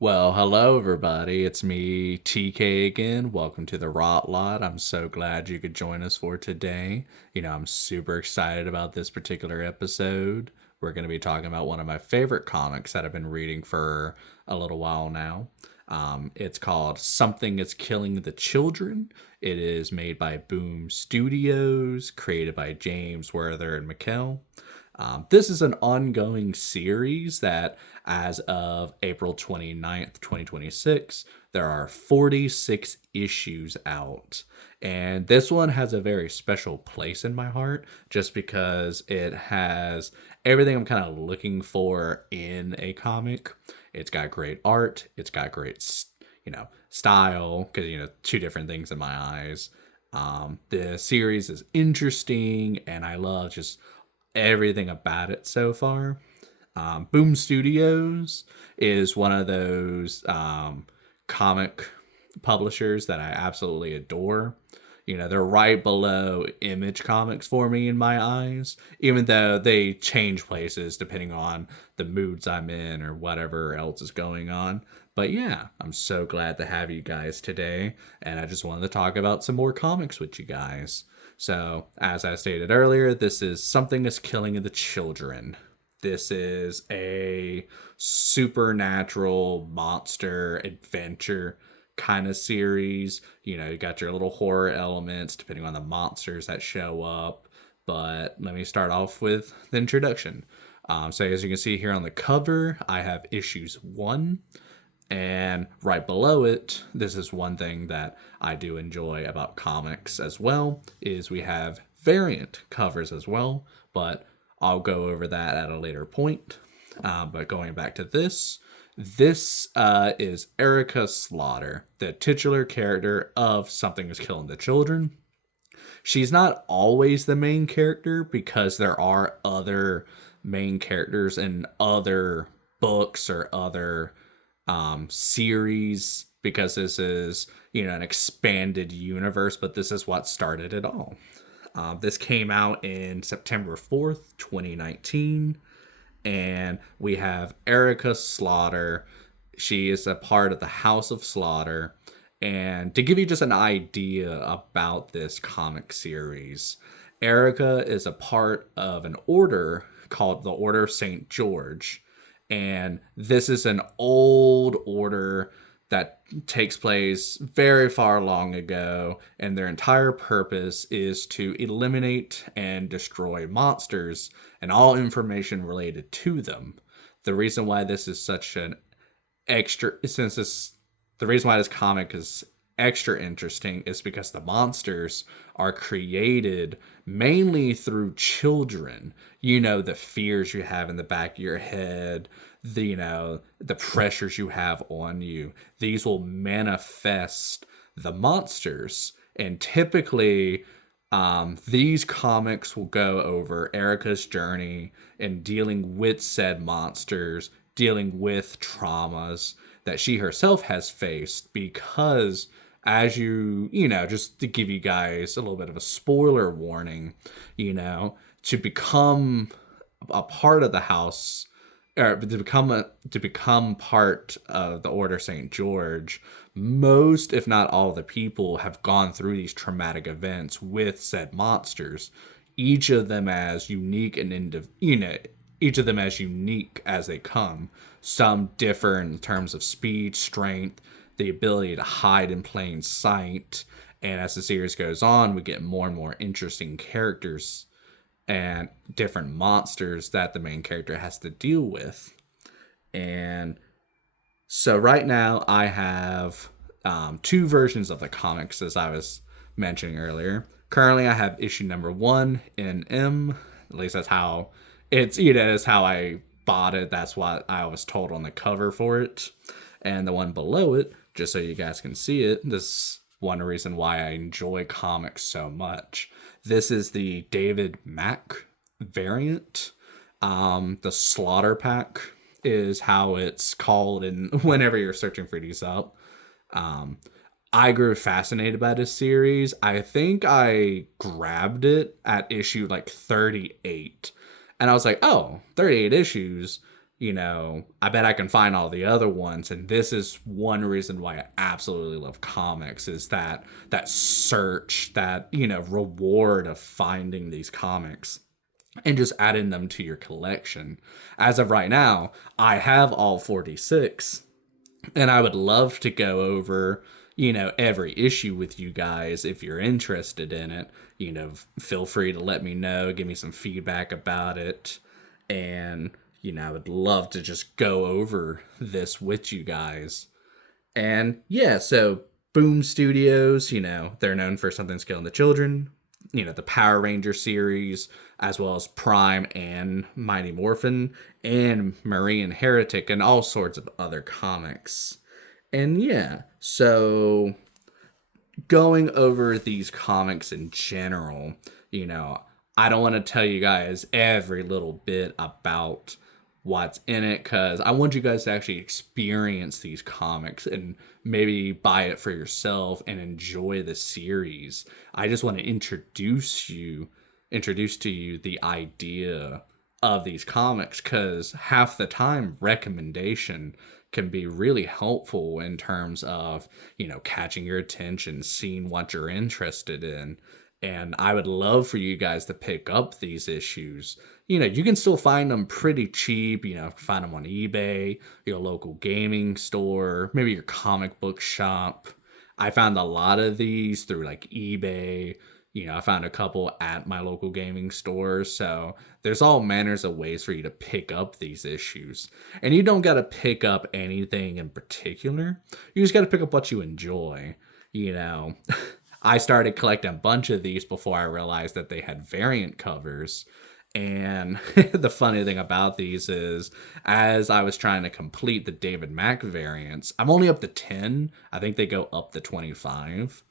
Well, hello everybody. It's me, TK again. Welcome to the Rot Lot. I'm so glad you could join us for today. I'm super excited about this particular episode. We're going to be talking about one of my favorite comics that I've been reading for a little while now. It's called Something is Killing the Children. It is made by Boom Studios, created by James Werther and Mikkel. This is an ongoing series that, as of April 29th, 2026, there are 46 issues out. And this one has a very special place in my heart just because it has everything I'm kind of looking for in a comic. It's got great art, it's got great, style, because, two different things in my eyes. The series is interesting, and I love just everything about it so far. Boom Studios is one of those comic publishers that I absolutely adore. They're right below Image Comics for me in my eyes, even though they change places depending on the moods I'm in or whatever else is going on. But yeah, I'm so glad to have you guys today, and I just wanted to talk about some more comics with you guys. So, as I stated earlier, this is Something is Killing the Children. This is a supernatural monster adventure kind of series. You got your little horror elements depending on the monsters that show up. But let me start off with the introduction. So, as you can see here on the cover, I have issues 1. And right below it, this is one thing that I do enjoy about comics as well, is we have variant covers as well, but I'll go over that at a later point. But going back to this is Erica Slaughter, the titular character of Something is Killing the Children. She's not always the main character because there are other main characters in other books or other series, because this is an expanded universe, but this is what started it all. This came out in September 4th, 2019, and we have Erica Slaughter. She is a part of the House of Slaughter. And to give you just an idea about this comic series, Erica is a part of an order called the Order of St. George. And this is an old order that takes place very far long ago, and their entire purpose is to eliminate and destroy monsters and all information related to them. The reason why this is such an extra, since this, the reason why this comic is extra interesting is because the monsters are created mainly through children. The fears you have in the back of your head, the pressures you have on you. These will manifest the monsters, and typically these comics will go over Erica's journey in dealing with said monsters, dealing with traumas that she herself has faced, because as just to give you guys a little bit of a spoiler warning, to become a part of the house, or to become part of the Order St. George, most, if not all, the people have gone through these traumatic events with said monsters, each of them as unique and each of them as unique as they come. Some differ in terms of speed, strength, the ability to hide in plain sight. And as the series goes on, we get more and more interesting characters and different monsters that the main character has to deal with. And so right now I have two versions of the comics, as I was mentioning earlier. Currently I have issue number 1 in M. At least that's how that's how I bought it. That's what I was told on the cover for it. And the one below it, just so you guys can see it, this is one reason why I enjoy comics so much. This is the David Mack variant. The Slaughter Pack is how it's called, and whenever you're searching for these up. I grew fascinated by this series. I think I grabbed it at issue like 38. And I was like, oh, 38 issues. I bet I can find all the other ones. And this is one reason why I absolutely love comics, is that search, that, reward of finding these comics and just adding them to your collection. As of right now, I have all 46, and I would love to go over, every issue with you guys if you're interested in it. Feel free to let me know, give me some feedback about it. And, I would love to just go over this with you guys. And yeah, so Boom Studios, they're known for Something's Killing the Children, the Power Ranger series, as well as Prime and Mighty Morphin, and Marian Heretic, and all sorts of other comics. And yeah, so going over these comics in general, I don't want to tell you guys every little bit about what's in it, because I want you guys to actually experience these comics and maybe buy it for yourself and enjoy the series. I just want to introduce to you the idea of these comics, because half the time recommendation can be really helpful in terms of, catching your attention, seeing what you're interested in. And I would love for you guys to pick up these issues. You can still find them pretty cheap. Find them on eBay, your local gaming store, maybe your comic book shop. I found a lot of these through like eBay. I found a couple at my local gaming store. So there's all manners of ways for you to pick up these issues. And you don't got to pick up anything in particular. You just got to pick up what you enjoy. I started collecting a bunch of these before I realized that they had variant covers. And the funny thing about these is, as I was trying to complete the David Mack variants, I'm only up to 10. I think they go up to 25.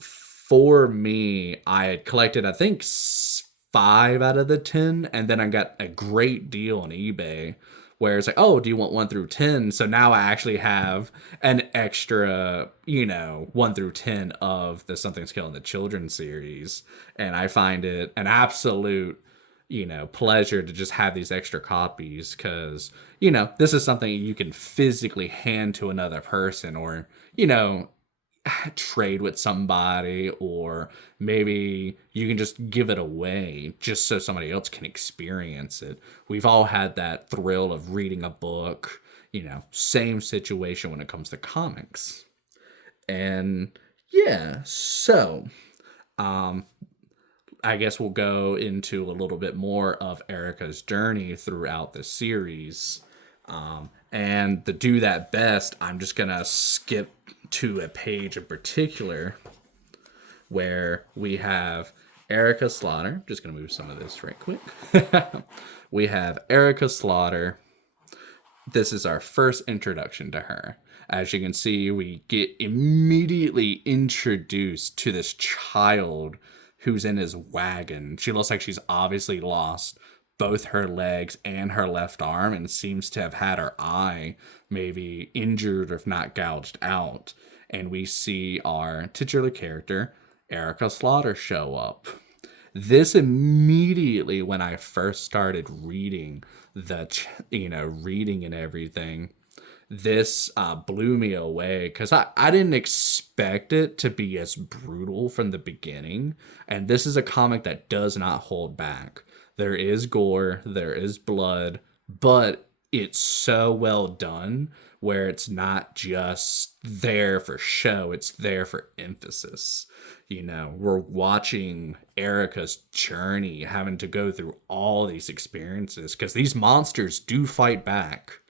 For me, I had collected, I think, 5 out of the 10, and then I got a great deal on eBay where it's like, oh, do you want 1 through 10? So now I actually have an extra, 1 through 10 of the Something's Killing the Children series. And I find it an absolute, pleasure to just have these extra copies, because, this is something you can physically hand to another person, or, trade with somebody, or maybe you can just give it away just so somebody else can experience it. We've all had that thrill of reading a book, same situation when it comes to comics. And yeah, so I guess we'll go into a little bit more of Erica's journey throughout the series. And to do that best, I'm just gonna skip to a page in particular where we have Erica Slaughter. Just gonna move some of this right quick. We have Erica Slaughter. This is our first introduction to her. As you can see, we get immediately introduced to this child who's in his wagon. She looks like she's obviously lost both her legs and her left arm, and seems to have had her eye maybe injured, if not gouged out. And we see our titular character, Erica Slaughter, show up. This immediately, when I first started reading reading and everything, this blew me away, because I didn't expect it to be as brutal from the beginning. And this is a comic that does not hold back. There is gore, there is blood, but it's so well done where it's not just there for show, it's there for emphasis. We're watching Erica's journey, having to go through all these experiences, because these monsters do fight back.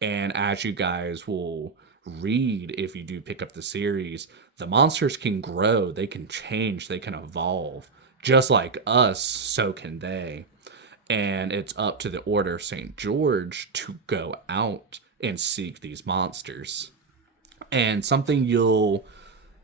And as you guys will read, if you do pick up the series, the monsters can grow, they can change, they can evolve. Just like us, so can they. And it's up to the Order of St. George to go out and seek these monsters. And something you'll,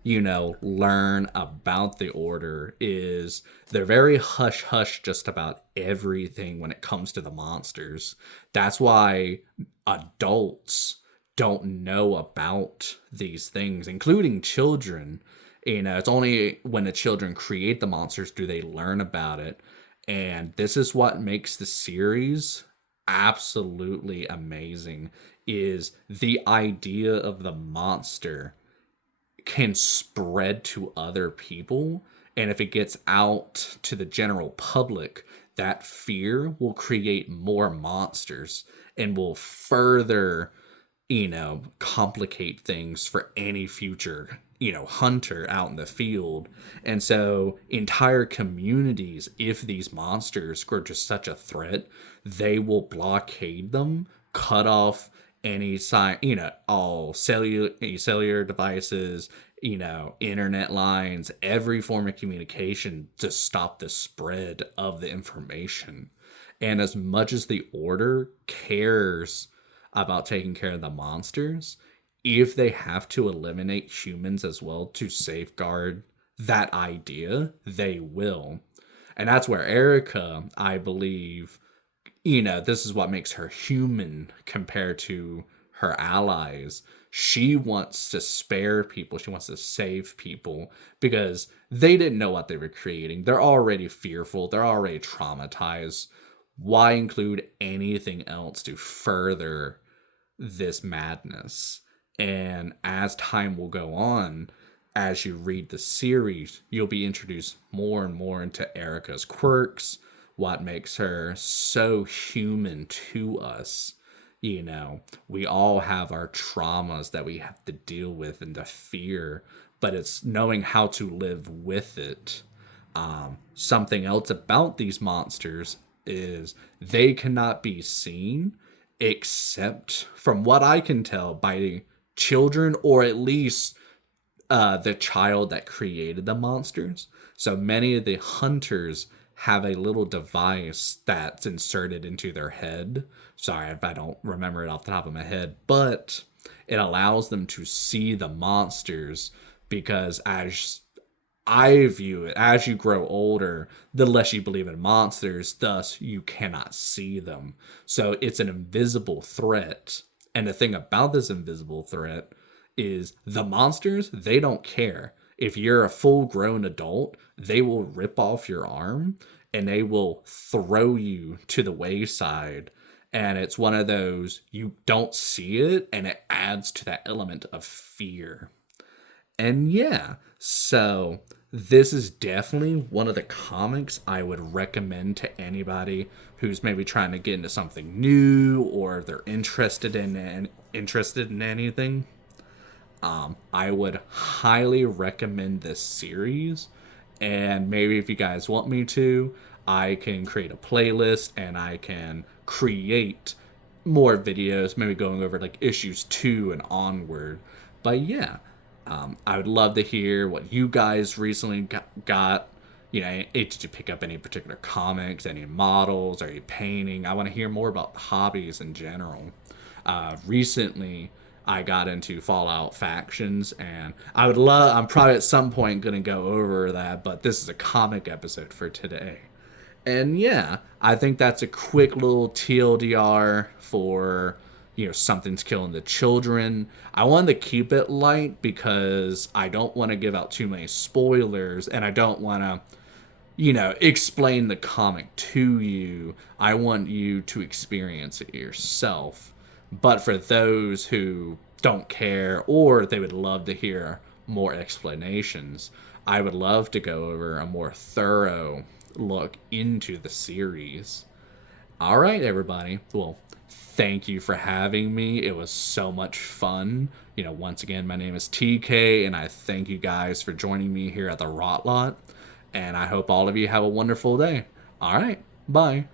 learn about the Order is they're very hush-hush just about everything when it comes to the monsters. That's why adults don't know about these things, including children. It's only when the children create the monsters do they learn about it. And this is what makes the series absolutely amazing is the idea of the monster can spread to other people. And if it gets out to the general public, that fear will create more monsters and will further, complicate things for any future, hunter out in the field. And so, entire communities, if these monsters are just such a threat, they will blockade them, cut off any sign, all cellular devices, internet lines, every form of communication to stop the spread of the information. And as much as the Order cares about taking care of the monsters, if they have to eliminate humans as well to safeguard that idea, they will. And that's where Erica, I believe, this is what makes her human compared to her allies. She wants to spare people, she wants to save people because they didn't know what they were creating. They're already fearful, they're already traumatized. Why include anything else to further this madness? And as time will go on, as you read the series, you'll be introduced more and more into Erica's quirks, what makes her so human to us. We all have our traumas that we have to deal with and the fear, but it's knowing how to live with it. Something else about these monsters is they cannot be seen, except from what I can tell, by children, or at least the child that created the monsters. So many of the hunters have a little device that's inserted into their head. Sorry if I don't remember it off the top of my head, but it allows them to see the monsters, because as I view it, as you grow older, the less you believe in monsters, thus you cannot see them. So it's an invisible threat. And the thing about this invisible threat is the monsters, they don't care. If you're a full grown adult, they will rip off your arm and they will throw you to the wayside. And it's one of those, you don't see it, and it adds to that element of fear. And yeah, so this is definitely one of the comics I would recommend to anybody who's maybe trying to get into something new, or they're interested in anything. I would highly recommend this series, and maybe if you guys want me to, I can create a playlist and I can create more videos, maybe going over like issues 2 and onward. But yeah, I would love to hear what you guys recently got. Did you pick up any particular comics, any models? Are you painting? I want to hear more about hobbies in general. Recently, I got into Fallout Factions, and I'm probably at some point going to go over that, but this is a comic episode for today. And yeah, I think that's a quick little TLDR for, something's killing the children. I wanted to keep it light because I don't want to give out too many spoilers, and I don't want to, explain the comic to you. I want you to experience it yourself. But for those who don't care, or they would love to hear more explanations, I would love to go over a more thorough look into the series. All right, everybody. Well, thank you for having me. It was so much fun. Once again, my name is TK, and I thank you guys for joining me here at the Rot Lot. And I hope all of you have a wonderful day. All right, bye.